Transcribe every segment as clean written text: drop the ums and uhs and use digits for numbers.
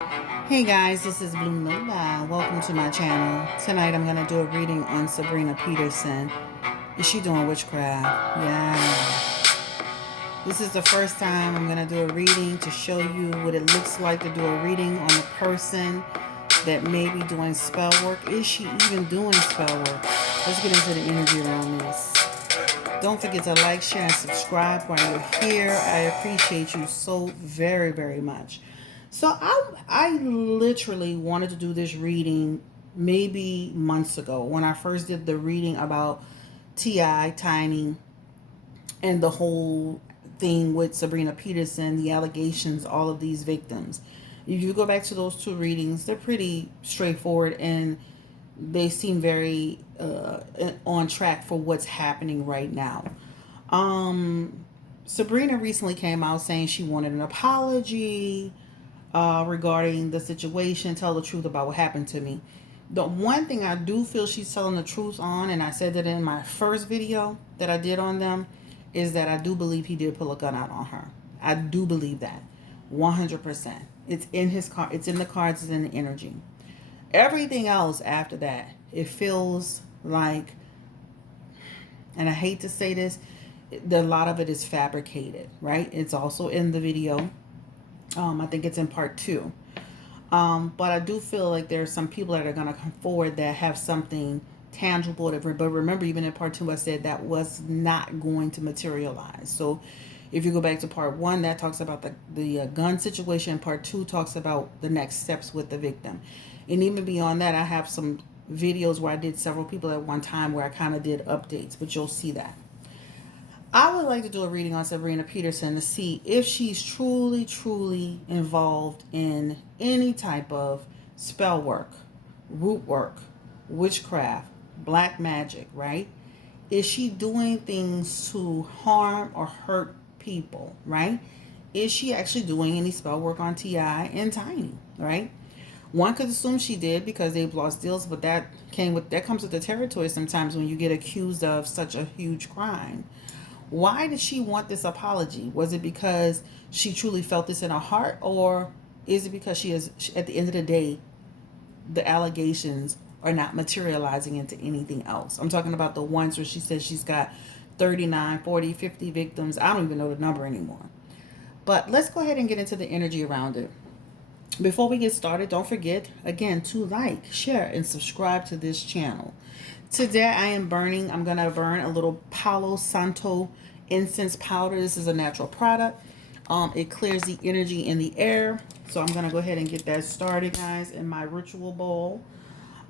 Hey guys, this is Blue Nola. Welcome to my channel. Tonight I'm going to do a reading on Sabrina Peterson. Is she doing witchcraft? Yeah. This is the first time I'm going to do a reading to show you what it looks like to do a reading on a person that may be doing spell work. Is she even doing spell work? Let's get into the energy around this. Don't forget to like, share, and subscribe while you're here. I appreciate you so very, very much. So I literally wanted to do this reading maybe months ago when I first did the reading about T.I. Tiny and the whole thing with Sabrina Peterson, the allegations, all of these victims. If you go back to those two readings, they're pretty straightforward and they seem very on track for what's happening right now. Sabrina recently came out saying she wanted an apology regarding the situation, tell the truth about what happened to me. The one thing I do feel she's telling the truth on, and I said that in my first video that I did on them, is that I do believe he did pull a gun out on her. I do believe that 100%. It's in his car. It's in the cards. It's in the energy. Everything else after that, it feels like, and I hate to say this, a lot of it is fabricated, right? It's also in the video. I think it's in part 2. But I do feel like there's some people that are going to come forward that have something tangible. But remember, even in part 2, I said that was not going to materialize. So if you go back to part 1, that talks about the gun situation. Part 2 talks about the next steps with the victim. And even beyond that, I have some videos where I did several people at one time where I kind of did updates, but you'll see that. I would like to do a reading on Sabrina Peterson to see if she's truly involved in any type of spell work, root work, witchcraft, black magic, right? Is she doing things to harm or hurt people, right? Is she actually doing any spell work on T.I. and Tiny, right? One could assume she did because they've lost deals, but that comes with the territory sometimes when you get accused of such a huge crime. Why did she want this apology? Was it because she truly felt this in her heart, or is it because she is, at the end of the day, the allegations are not materializing into anything else? I'm talking about the ones where she says she's got 39, 40, 50 victims. I don't even know the number anymore. But let's go ahead and get into the energy around it. Before we get started, don't forget, again, to like, share, and subscribe to this channel. Today I'm going to burn a little Palo Santo incense powder. This is a natural product. It clears the energy in the air. So I'm going to go ahead and get that started, guys, in my ritual bowl.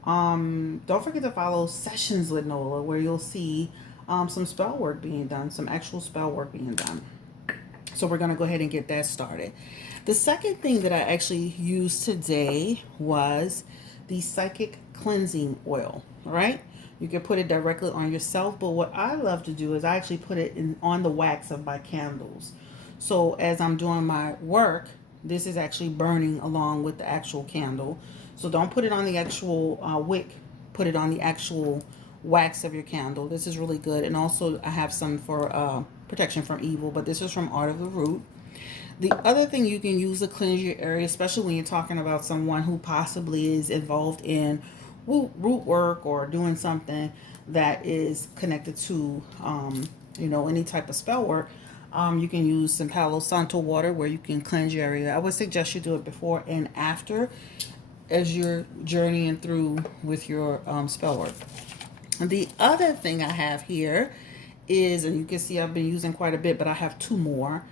Don't forget to follow Sessions with Nola, where you'll see some spell work being done, some actual spell work being done. So we're going to go ahead and get that started. The second thing that I actually used today was the Psychic Cleansing Oil, right? You can put it directly on yourself, but what I love to do is I actually put it on the wax of my candles. So as I'm doing my work, this is actually burning along with the actual candle. So don't put it on the actual wick. Put it on the actual wax of your candle. This is really good. And also I have some for protection from evil, but this is from Art of the Root. The other thing you can use to cleanse your area, especially when you're talking about someone who possibly is involved in root work or doing something that is connected to, any type of spell work, you can use some Palo Santo water where you can cleanse your area. I would suggest you do it before and after as you're journeying through with your spell work. The other thing I have here is, and you can see I've been using quite a bit, but I have 2 more.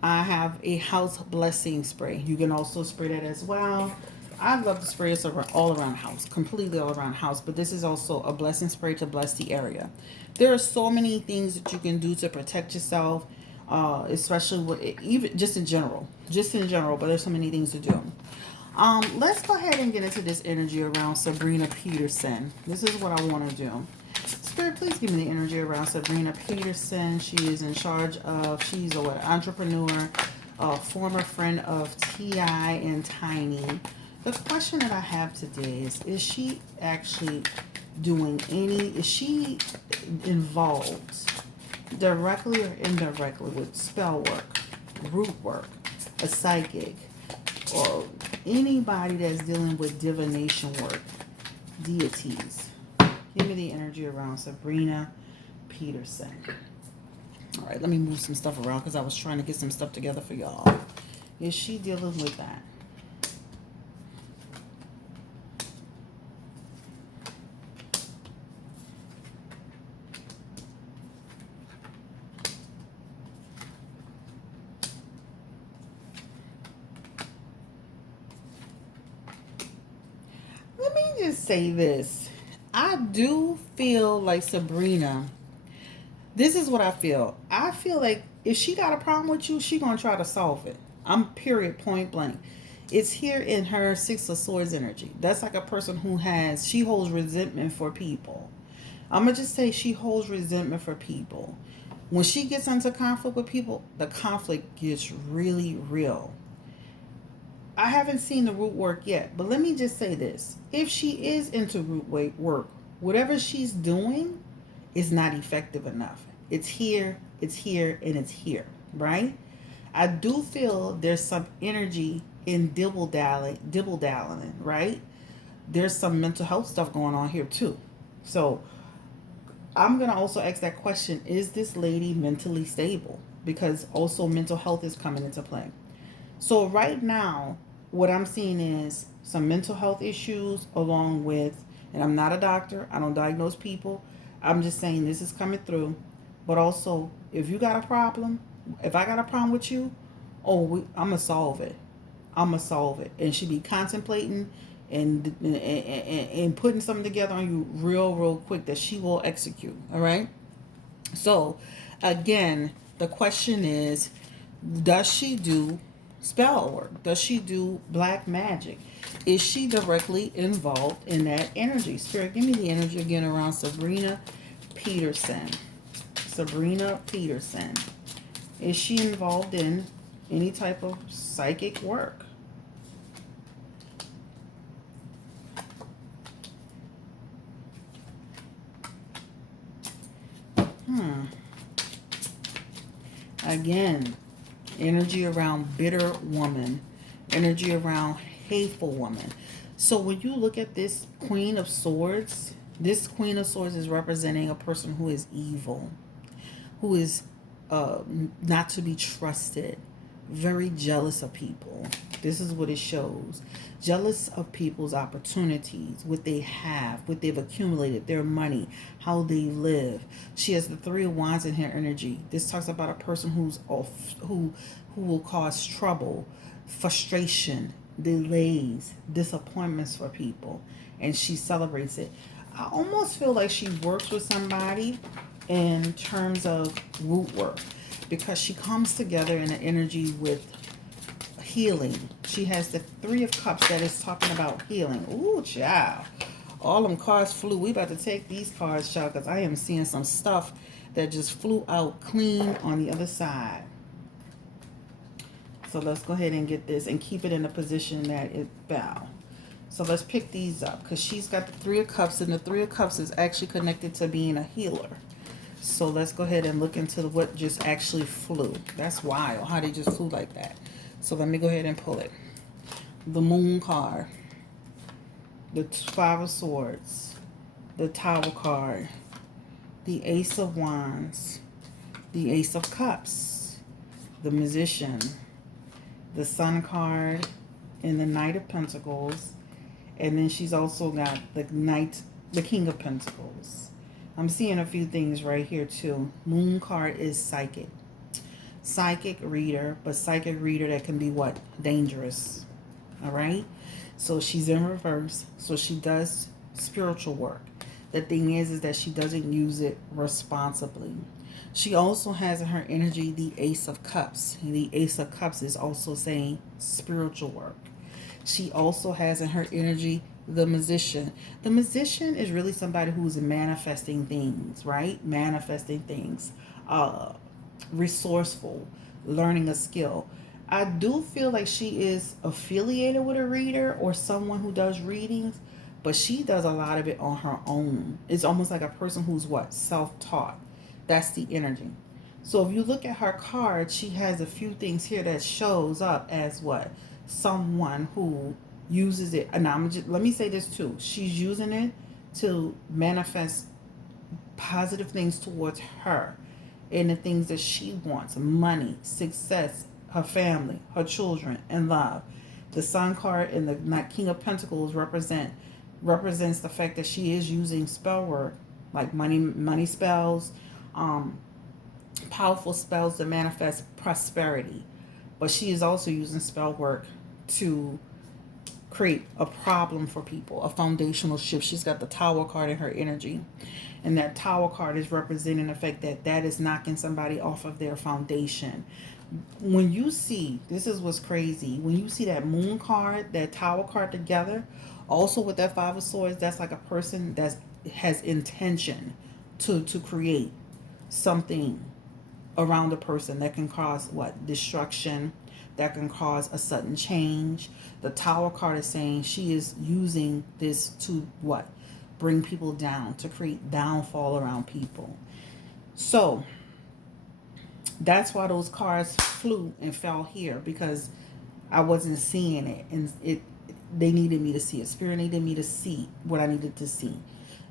I have a house blessing spray. You can also spray that as well. I love to spray this all around the house, completely all around the house, but this is also a blessing spray to bless the area. There are so many things that you can do to protect yourself, especially with even just in general, but there's so many things to do. Let's go ahead and get into this energy around Sabrina Peterson. This is what I want to do. Spirit, please give me the energy around Sabrina Peterson. She is in charge of, she's an entrepreneur, a former friend of T.I. and Tiny. The question that I have today is she actually doing is she involved directly or indirectly with spell work, root work, a psychic, or Anybody that's dealing with divination work, deities. Give me the energy around Sabrina Peterson. All right, let me move some stuff around because I was trying to get some stuff together for y'all. Is she dealing with that? Let me just say this. I do feel like Sabrina, this is what I feel. I feel like if she got a problem with you, she gonna try to solve it. I'm period point blank. It's here in her Six of Swords energy. That's like a person who she holds resentment for people. I'm gonna just say she holds resentment for people. When she gets into conflict with people, the conflict gets really real. I haven't seen the root work yet, but let me just say this. If she is into root work, whatever she's doing is not effective enough. It's here, and it's here, right? I do feel there's some energy in dibble-dallying, right? There's some mental health stuff going on here too. So I'm going to also ask that question, is this lady mentally stable? Because also mental health is coming into play. So right now, what I'm seeing is some mental health issues along with, and I'm not a doctor, I don't diagnose people. I'm just saying this is coming through. But also, if you got a problem, if I got a problem with you, I'm going to solve it. I'm going to solve it. And she be contemplating and putting something together on you real quick that she will execute. All right? So, again, the question is, does she do spell work? Does she do black magic? Is she directly involved in that energy? Spirit, give me the energy again around Sabrina Peterson. Sabrina Peterson. Is she involved in any type of psychic work? Again, energy around bitter woman, energy around hateful woman. So when you look at this Queen of Swords, this Queen of Swords is representing a person who is evil, who is not to be trusted, very jealous of people. This is what it shows. Jealous of people's opportunities, what they have, what they've accumulated, their money, how they live. She has the Three of Wands in her energy. This talks about a person who will cause trouble, frustration, delays, disappointments for people, and she celebrates it. I almost feel like she works with somebody in terms of root work, because she comes together in an energy with healing. She has the Three of Cups that is talking about healing. Ooh, child. All them cards flew. We about to take these cards, child, because I am seeing some stuff that just flew out clean on the other side. So let's go ahead and get this and keep it in a position that it fell. So let's pick these up, because she's got the Three of Cups, and the Three of Cups is actually connected to being a healer. So let's go ahead and look into what just actually flew. That's wild how they just flew like that. So let me go ahead and pull it. The Moon card, the Five of Swords, the Tower card, the Ace of Wands, the Ace of Cups, the Magician, the Sun card, and the Knight of Pentacles. And then she's also got the King of Pentacles. I'm seeing a few things right here too. Moon card is psychic. Psychic reader, but psychic reader that can be what? Dangerous. All right? So she's in reverse. So she does spiritual work. The thing is that she doesn't use it responsibly. She also has in her energy the Ace of Cups. And the Ace of Cups is also saying spiritual work. She also has in her energy the Magician. The Magician is really somebody who's manifesting things, right? Manifesting things. Resourceful, learning a skill. I do feel like she is affiliated with a reader or someone who does readings, but she does a lot of it on her own. It's almost like a person who's what? Self-taught. That's the energy. So if you look at her card, she has a few things here that shows up as what? someone who uses it, and let me say this too. She's using it to manifest positive things towards her and the things that she wants: money, success, her family, her children, and love. The Sun card and the King of Pentacles represents the fact that she is using spell work, like money spells, um, powerful spells to manifest prosperity. But she is also using spell work to create a problem for people, a foundational shift. She's got the Tower card in her energy. And that Tower card is representing the fact that that is knocking somebody off of their foundation. When you see, this is what's crazy, when you see that Moon card, that Tower card together, also with that Five of Swords, that's like a person that has intention to create something around a person that can cause what? Destruction, that can cause a sudden change. The Tower card is saying she is using this to what? Bring people down, to create downfall around people. So that's why those cards flew and fell here, because I wasn't seeing it, and they needed me to see it. Spirit needed me to see what I needed to see.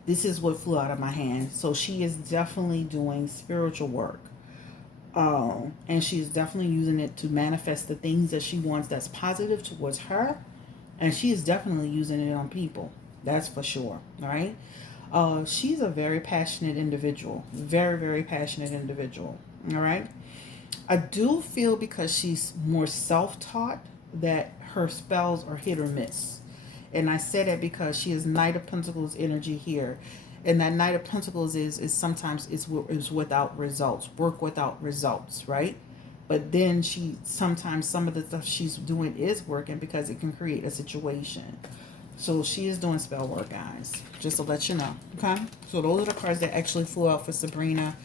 This is what flew out of my hand. So she is definitely doing spiritual work. And she's definitely using it to manifest the things that she wants that's positive towards her. And she is definitely using it on people. That's for sure. All right. She's a very passionate individual. Very, very passionate individual. All right. I do feel, because she's more self-taught, that her spells are hit or miss. And I say that because she is Knight of Pentacles energy here. And that Knight of Pentacles is sometimes is without results, work without results, right? But then sometimes some of the stuff she's doing is working because it can create a situation. So she is doing spell work, guys, just to let you know. Okay, so those are the cards that actually flew out for Sabrina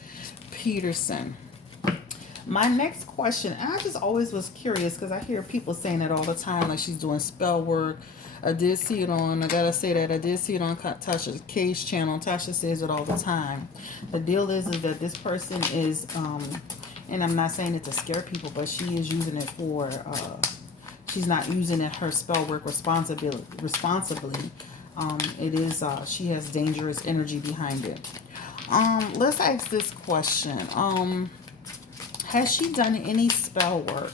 Peterson. My next question, and I just always was curious because I hear people saying it all the time, like she's doing spell work. I did see it on, I gotta say that, I did see it on Tasha K's channel. Tasha says it all the time. The deal is that this person is, and I'm not saying it to scare people, but she is using it for, she's not using it her spell work responsibly. It is, she has dangerous energy behind it. Let's ask this question. Has she done any spell work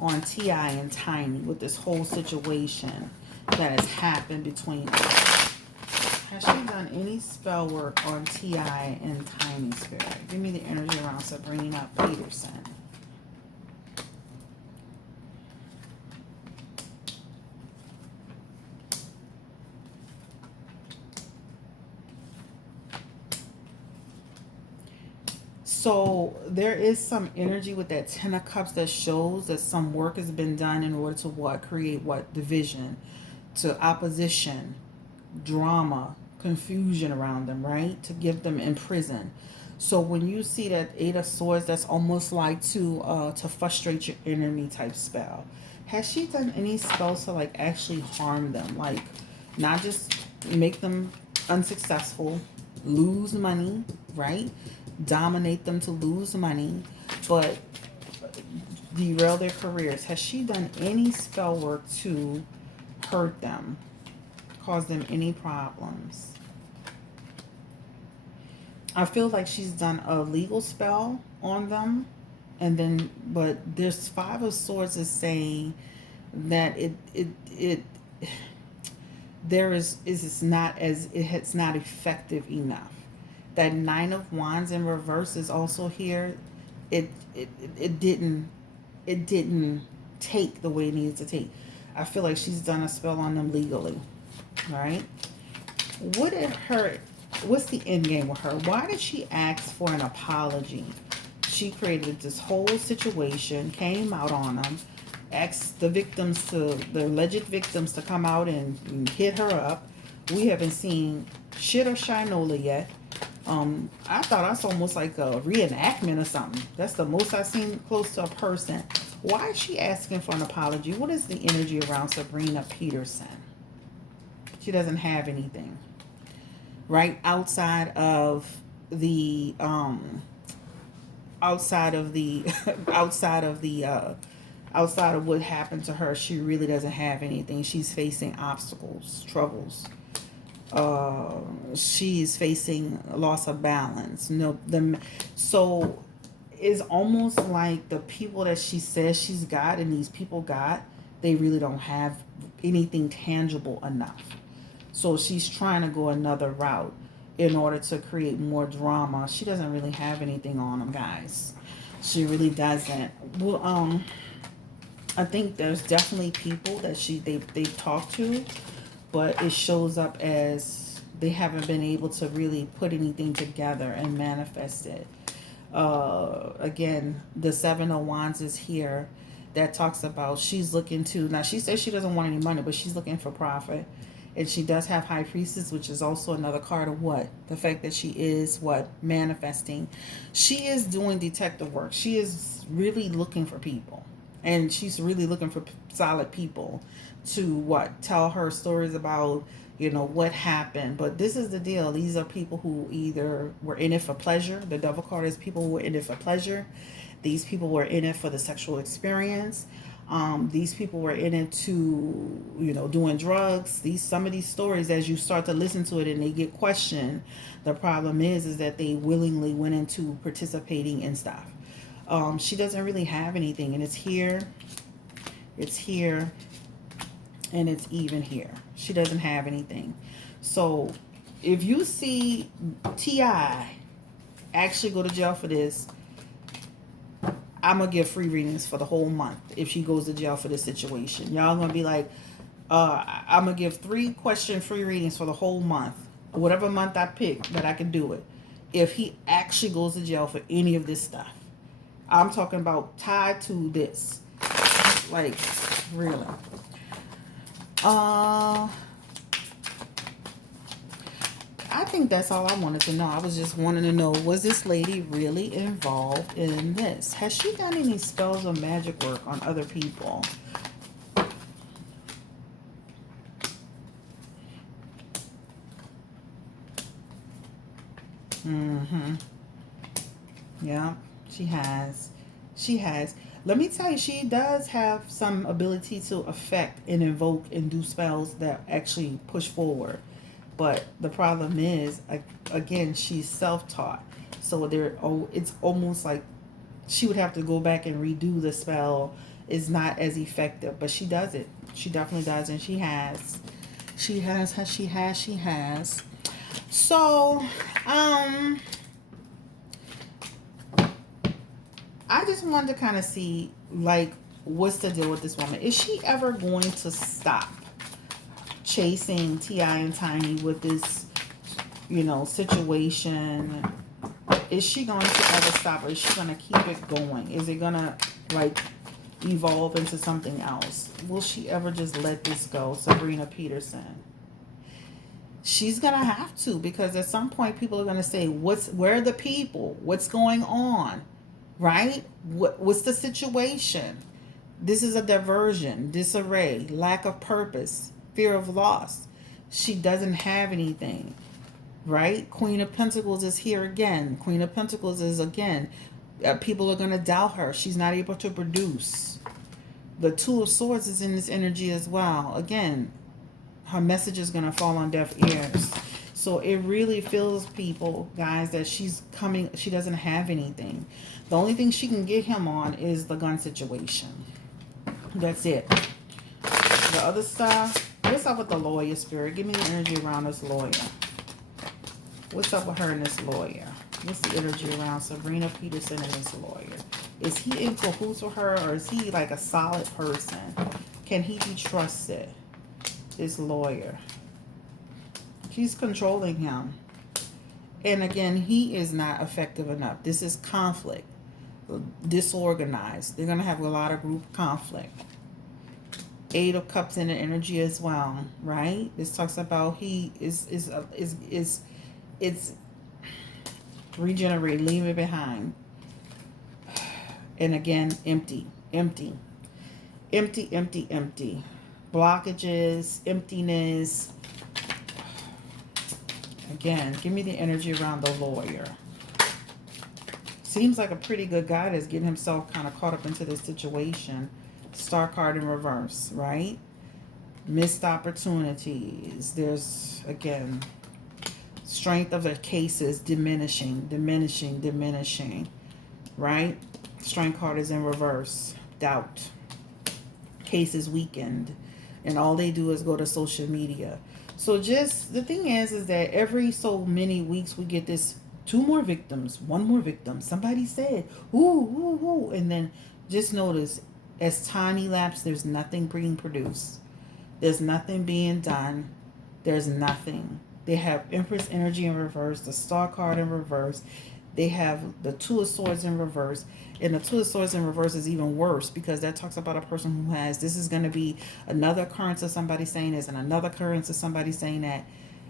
on T.I. and Tiny with this whole situation that has happened between them? Has she done any spell work on T.I. and Tiny, Spirit? Give me the energy around Sabrina Peterson. So there is some energy with that Ten of Cups that shows that some work has been done in order to what? Create what? Division, to opposition, drama, confusion around them, right? To give them in prison. So when you see that Eight of Swords, that's almost like to frustrate your enemy type spell. Has she done any spells to like actually harm them? Like not just make them unsuccessful, lose money, right? Dominate them to lose money, but derail their careers. Has she done any spell work to hurt them, cause them any problems? I feel like she's done a legal spell on them, and then, but there's Five of Swords is saying that it's not effective enough. That Nine of Wands in reverse is also here. It didn't take the way it needs to take. I feel like she's done a spell on them legally. All right. What's the end game with her? Why did she ask for an apology? She created this whole situation, came out on them, asked the alleged victims to come out and hit her up. We haven't seen shit or shine Nola yet. I thought that's almost like a reenactment or something. That's the most I've seen close to a person. Why is she asking for an apology? What is the energy around Sabrina Peterson? She doesn't have anything, right? Outside of the outside of what happened to her, she really doesn't have anything. She's facing obstacles, troubles. She's facing loss of balance. So it's almost like the people that she says she's got and these people got, they really don't have anything tangible enough. So she's trying to go another route in order to create more drama. She doesn't really have anything on them, guys. She really doesn't. Well, I think there's definitely people that they talk to, but it shows up as they haven't been able to really put anything together and manifest it. Again, the Seven of Wands is here. That talks about she's looking to, now she says she doesn't want any money, but she's looking for profit. And she does have High Priestess, which is also another card of what? The fact that she is what? Manifesting. She is doing detective work. She is really looking for people. And she's really looking for solid people to what? Tell her stories about, you know, what happened. But this is the deal. These are people who either were in it for pleasure. The Devil card is people who were in it for pleasure. These people were in it for the sexual experience. These people were in it to, you know, doing drugs. Some of these stories, as you start to listen to it and they get questioned, the problem is that they willingly went into participating in stuff. She doesn't really have anything, and it's here, and it's even here. She doesn't have anything. So if you see T.I. actually go to jail for this, I'm going to give free readings for the whole month if she goes to jail for this situation. Y'all going to be like, I'm going to give 3 question free readings for the whole month. Whatever month I pick that I can do it. If he actually goes to jail for any of this stuff. I'm talking about tied to this. Like, really. I think that's all I wanted to know. I was just wanting to know, was this lady really involved in this? Has she done any spells or magic work on other people? Yeah, she has. She has. Let me tell you, she does have some ability to affect and invoke and do spells that actually push forward. But the problem is, again, she's self-taught. So it's almost like she would have to go back and redo the spell. Is not as effective, but she does it. She definitely does, and she has. She has. So, I just wanted to kind of see, like, what's the deal with this woman? Is she ever going to stop chasing T.I. and Tiny with this, you know, situation? Is she going to ever stop, or is she going to keep it going? Is it going to, like, evolve into something else? Will she ever just let this go? Sabrina Peterson. She's going to have to, because at some point people are going to say, where are the people? What's going on? Right? What's the situation? This is a diversion, disarray, lack of purpose, fear of loss. She doesn't have anything, right? Queen of Pentacles is here again. Queen of Pentacles is again, people are going to doubt her. She's not able to produce. The Two of Swords is in this energy as well. Again, her message is going to fall on deaf ears. So it really feels, people, guys, that she doesn't have anything. The only thing she can get him on is the gun situation. That's it. The other stuff, what's up with the lawyer, Spirit? Give me the energy around this lawyer. What's up with her and this lawyer? What's the energy around Sabrina Peterson and this lawyer? Is he in cahoots with her, or is he like a solid person? Can he be trusted? This lawyer. She's controlling him. And again, he is not effective enough. This is conflict. Disorganized. They're going to have a lot of group conflict. 8 of Cups in the energy as well, right? This talks about he is regenerate, leave it behind. And again, empty. Blockages, emptiness. Again, give me the energy around the lawyer. Seems like a pretty good guy that's getting himself kind of caught up into this situation. Star card in reverse, right? Missed opportunities. There's, again, strength of the cases diminishing, diminishing, diminishing, right? Strength card is in reverse. Doubt. Cases weakened. And all they do is go to social media. So just, the thing is that every so many weeks we get this 2 more victims, 1 more victim. Somebody said, ooh, ooh, ooh. And then just notice, as time elapses, there's nothing being produced. There's nothing being done. There's nothing. They have Empress energy in reverse, the Star card in reverse. They have the Two of Swords in reverse. And the Two of Swords in reverse is even worse because that talks about a person who has, this is going to be another occurrence of somebody saying this and another occurrence of somebody saying that.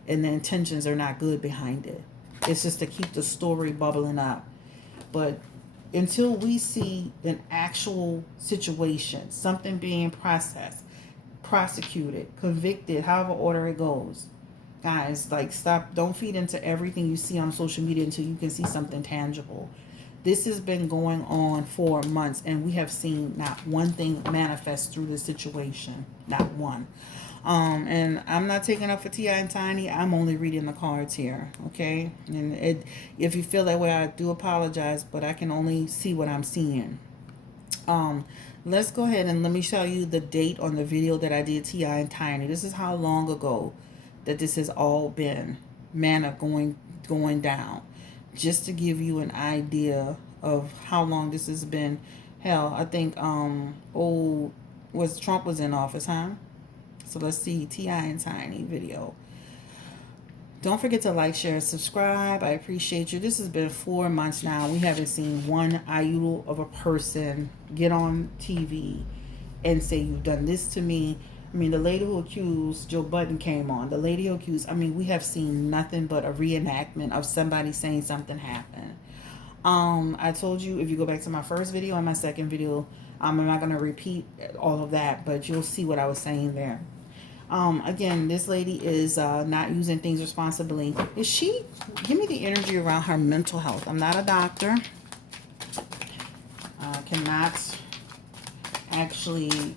And the intentions are not good behind it. It's just to keep the story bubbling up. But until we see an actual situation, something being processed, prosecuted, convicted, however order it goes, guys, like, stop. Don't feed into everything you see on social media until you can see something tangible. This has been going on for months, and we have seen not one thing manifest through this situation. Not one. And I'm not taking up for T.I. and Tiny. I'm only reading the cards here, okay? And if you feel that way, I do apologize, but I can only see what I'm seeing. Let's go ahead and let me show you the date on the video that I did T.I. and Tiny. This is how long ago that this has all been manna going down, just to give you an idea of how long this has been. Hell, I think Trump was in office, huh? So let's see T.I. and Tiny video. Don't forget to like, share, subscribe. I appreciate you. This has been 4 months now. We haven't seen one iota of a person get on TV and say, you've done this to me. I mean, the lady who accused Joe Budden came on. The lady who accused, I mean, we have seen nothing but a reenactment of somebody saying something happened. I told you, if you go back to my first video and my second video, I'm not going to repeat all of that, but you'll see what I was saying there. Again, this lady is not using things responsibly. Is she? Give me the energy around her mental health. I'm not a doctor. Cannot actually,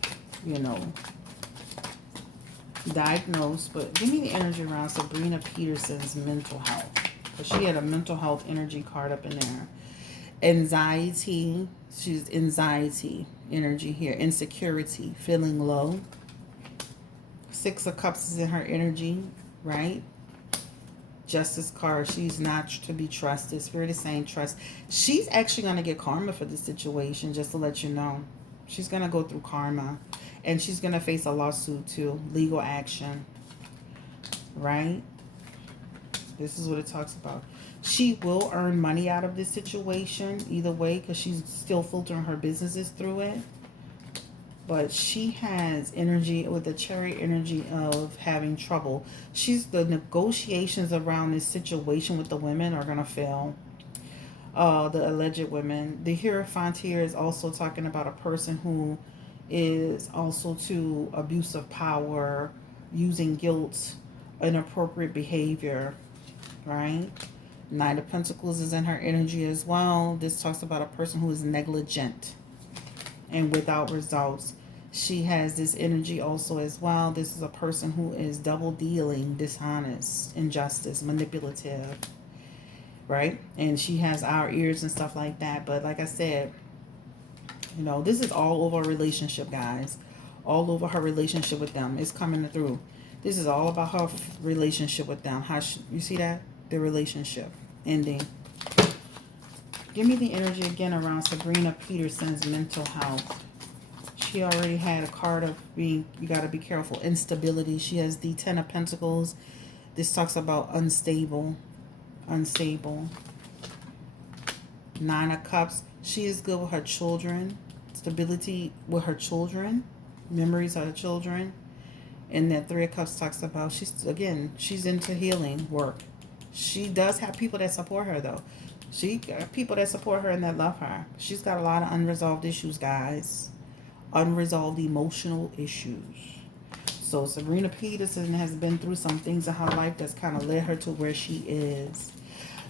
diagnose, but give me the energy around Sabrina Peterson's mental health. Because she had a mental health energy card up in there. Anxiety. She's anxiety energy here. Insecurity. Feeling low. 6 of Cups is in her energy, right? Justice card. She's not to be trusted. Spirit is saying trust. She's actually going to get karma for this situation, just to let you know. She's going to go through karma. And she's going to face a lawsuit too. Legal action. Right? This is what it talks about. She will earn money out of this situation either way, because she's still filtering her businesses through it. But she has energy with the Chariot energy of having trouble. The negotiations around this situation with the women are going to fail. The alleged women. The Hierophant here is also talking about a person who is also to abuse of power, using guilt, inappropriate behavior, right? Knight of Pentacles is in her energy as well. This talks about a person who is negligent and without results. She has this energy also as well. This is a person who is double dealing, dishonest, injustice, manipulative, right? And she has our ears and stuff like that. But like I said, this is all over a relationship, guys. All over her relationship with them. It's coming through. This is all about her relationship with them. You see that? The relationship ending. Give me the energy again around Sabrina Peterson's mental health. She already had a card of being, you got to be careful, instability. She has the 10 of Pentacles. This talks about unstable. 9 of Cups. She is good with her children. Stability with her children. Memories of her children. And that 3 of Cups talks about, she's into healing work. She does have people that support her, though. She got people that support her and that love her. She's got a lot of unresolved issues, guys. Unresolved emotional issues. So Sabrina Peterson has been through some things in her life that's kind of led her to where she is.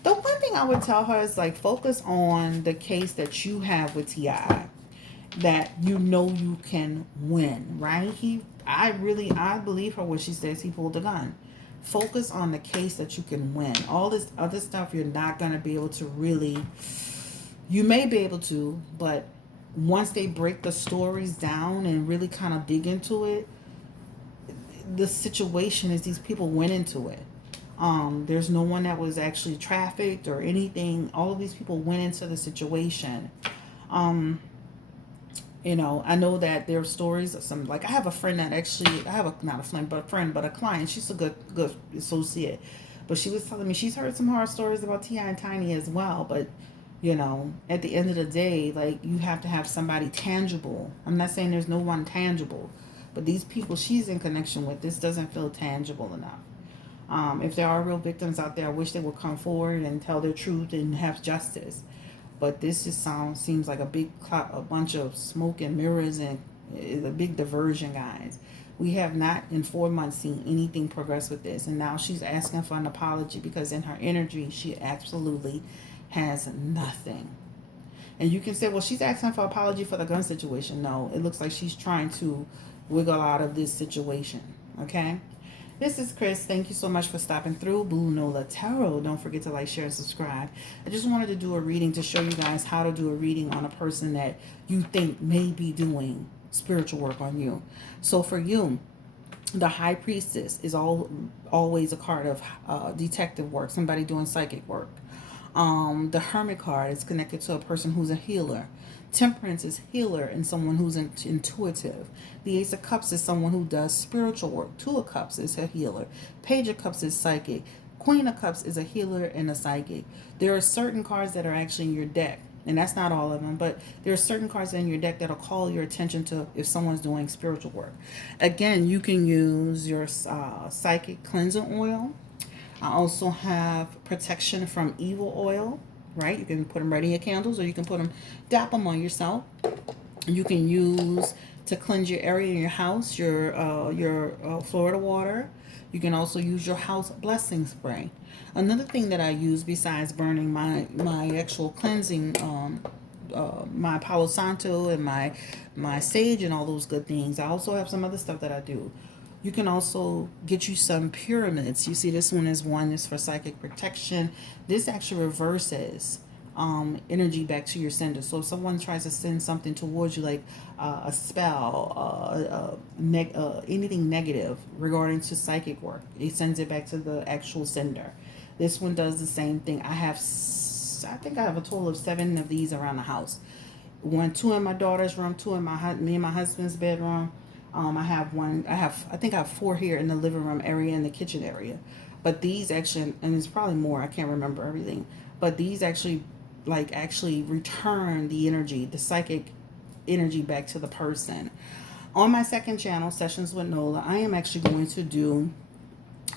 The one thing I would tell her is, like, focus on the case that you have with T.I. that you know you can win, right? I believe her when she says he pulled a gun. Focus on the case that you can win. All this other stuff you're not going to be able to really, you may be able to, but once they break the stories down and really kind of dig into it, the situation is these people went into it. There's no one that was actually trafficked or anything. All of these people went into the situation. You know, I know that there are stories of some, like I have a friend that actually, I have a, not a friend, but a friend, but a client. She's a good associate. But she was telling me she's heard some horror stories about T.I. and Tiny as well. But, you know, at the end of the day, like you have to have somebody tangible. I'm not saying there's no one tangible, but these people she's in connection with, this doesn't feel tangible enough. If there are real victims out there, I wish they would come forward and tell their truth and have justice. But this just seems like a bunch of smoke and mirrors, and it's a big diversion, guys. We have not in 4 months seen anything progress with this, and now she's asking for an apology because in her energy she absolutely has nothing. And you can say, well, she's asking for apology for the gun situation. No, it looks like she's trying to wiggle out of this situation. Okay. This is Chris. Thank you so much for stopping through Blue Nola Tarot. Don't forget to like, share, and subscribe. I just wanted to do a reading to show you guys how to do a reading on a person that you think may be doing spiritual work on you. So for you, the High Priestess is always a card of detective work, somebody doing psychic work. The Hermit card is connected to a person who's a healer. Temperance is healer and someone who's intuitive. The Ace of Cups is someone who does spiritual work. Two of Cups is a healer. Page of Cups is psychic. Queen of Cups is a healer and a psychic. There are certain cards that are actually in your deck, and that's not all of them, but there are certain cards in your deck that'll call your attention to if someone's doing spiritual work. Again, you can use your psychic cleansing oil. I also have protection from evil oil, right? You can put them right in your candles, or you can dap them on yourself. You can use to cleanse your area in your house, your Florida water. You can also use your house blessing spray. Another thing that I use besides burning my actual cleansing, my Palo Santo and my sage and all those good things, I also have some other stuff that I do. You can also get you some pyramids. You see this one is for psychic protection. This actually reverses energy back to your sender. So if someone tries to send something towards you, like a spell, anything negative regarding to psychic work, it sends it back to the actual sender. This one does the same thing. I think I have a total of 7 of these around the house. 2 in my daughter's room, 2 in me and my husband's bedroom. I think I have 4 here in the living room area and the kitchen area. But these actually, and it's probably more, I can't remember everything. But these actually return the energy, the psychic energy back to the person. On my second channel, Sessions with Nola, I am actually going to do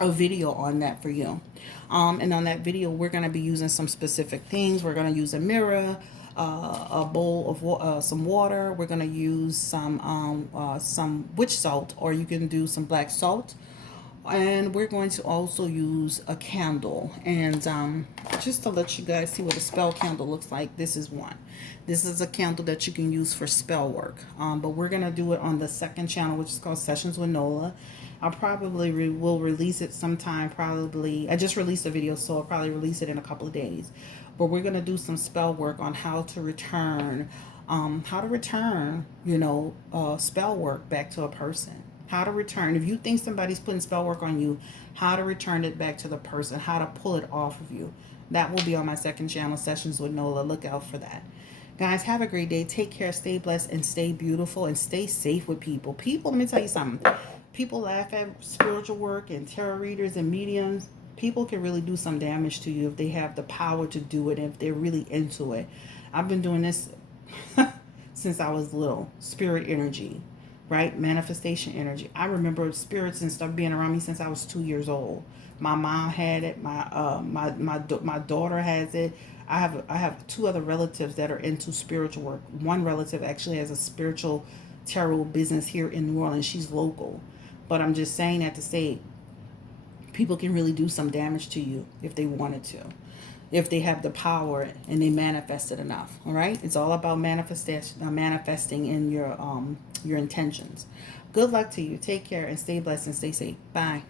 a video on that for you. And on that video, we're going to be using some specific things. We're going to use a mirror, a bowl of some water. We're going to use some witch salt, or you can do some black salt. And we're going to also use a candle. And just to let you guys see what a spell candle looks like, this is one. This is a candle that you can use for spell work. But we're going to do it on the second channel, which is called Sessions with Nola. I'll probably will release it sometime. I just released a video, so I'll probably release it in a couple of days. But we're going to do some spell work on how to return, spell work back to a person. How to return, if you think somebody's putting spell work on you, how to return it back to the person, how to pull it off of you. That will be on my second channel, Sessions with Nola. Look out for that. Guys, have a great day. Take care, stay blessed, and stay beautiful, and stay safe with people. People, let me tell you something. People laugh at spiritual work and tarot readers and mediums. People can really do some damage to you if they have the power to do it, if they're really into it. I've been doing this since I was little. Spirit energy, right? Manifestation energy. I remember spirits and stuff being around me since I was 2 years old. My mom had it. My daughter has it. I have 2 other relatives that are into spiritual work. One relative actually has a spiritual tarot business here in New Orleans. She's local. But I'm just saying that to say people can really do some damage to you if they wanted to. if they have the power and they manifest it enough. All right, it's all about manifesting in your intentions. Good luck to you. Take care and stay blessed and stay safe. Bye.